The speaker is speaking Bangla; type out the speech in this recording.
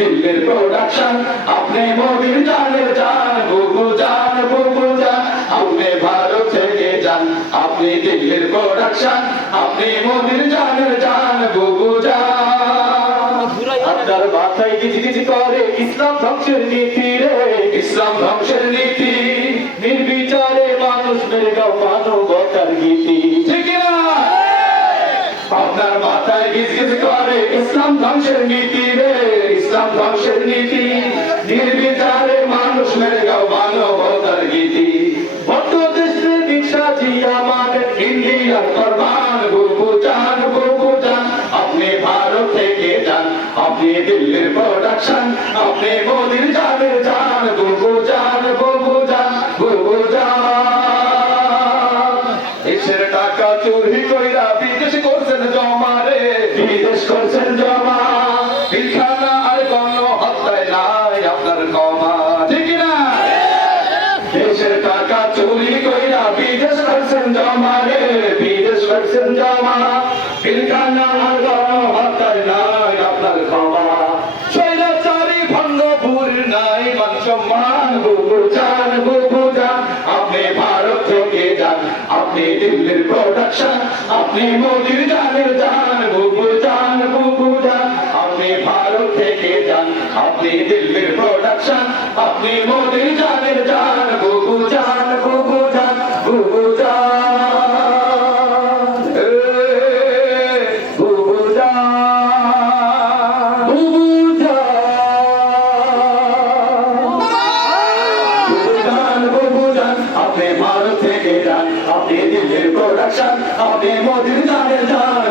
দিল্লির প্রোডাকশন, আপনি মোদির জানের জান, বুবু জান বুবু জান, আপনি ভারত থেকে যান, আপনি দিল্লির প্রোডাকশন, আপনি মোদির জানের জান, বুবু জান। আপনার মাথায় কিছু কিছু করে ইসলাম ধ্বংসের নীতি রে, ইসলাম ধ্বংসের নীতি, নির্বিচারে মানুষ মেরে গাও মানবতার গীতি, ঠিক না? আপনার মাথায় গিজ গিজ করে ইসলাম ধ্বংসের নীতি রে, ইসলাম ধ্বংসের নীতি, নির্বিচারে মানুষ মেরে গাও মানবতার গীতি। বদ্ধ দেশে দীক্ষা জিয়া মানে ইন্ডিয়ার ফরমান, বুবু জান বুবু জান, আপনি ভারত থেকে যান, আপনি দিল্লির প্রোডাকশন, আপনি মোদির জানের জান, বুবু জান বুবু জান বুবু জান। দেশের টাকা চুরি কইরা বিদেশ করছেন জমা রে, বিদেশ করছেন জমা, পিলখানা আর গণ হত্যায় নাই আপনার ক্ষমা, ঠিক না? দেশের টাকা চুরি কইরা বিদেশ করছেন জমা রে, বিদেশ করছেন জমা, পিলখানা আর গণ হত্যায় নাই আপনার ক্ষমা। স্বৈরাচারী ভঙ্গপুর নাই মান সম্মান, বুবু জান বুবু জান, আপনি ভারত থেকে যান, আপনি দিল্লির প্রোডাকশন, আপনি মোদির জানের জান, বুবু জান বুবু জান, আপনি ভারত থেকে যান, আপনি দিল্লির প্রোডাকশন, আপনি মোদির জানের জান, বুবু জান বুবু জান বুবু জান, বুবু জান বুবু জান, বুবু জান, আপনি ভারত থেকে যান, আপনি দিল্লির প্রোডাকশন, আপনি মোদির জানের জান।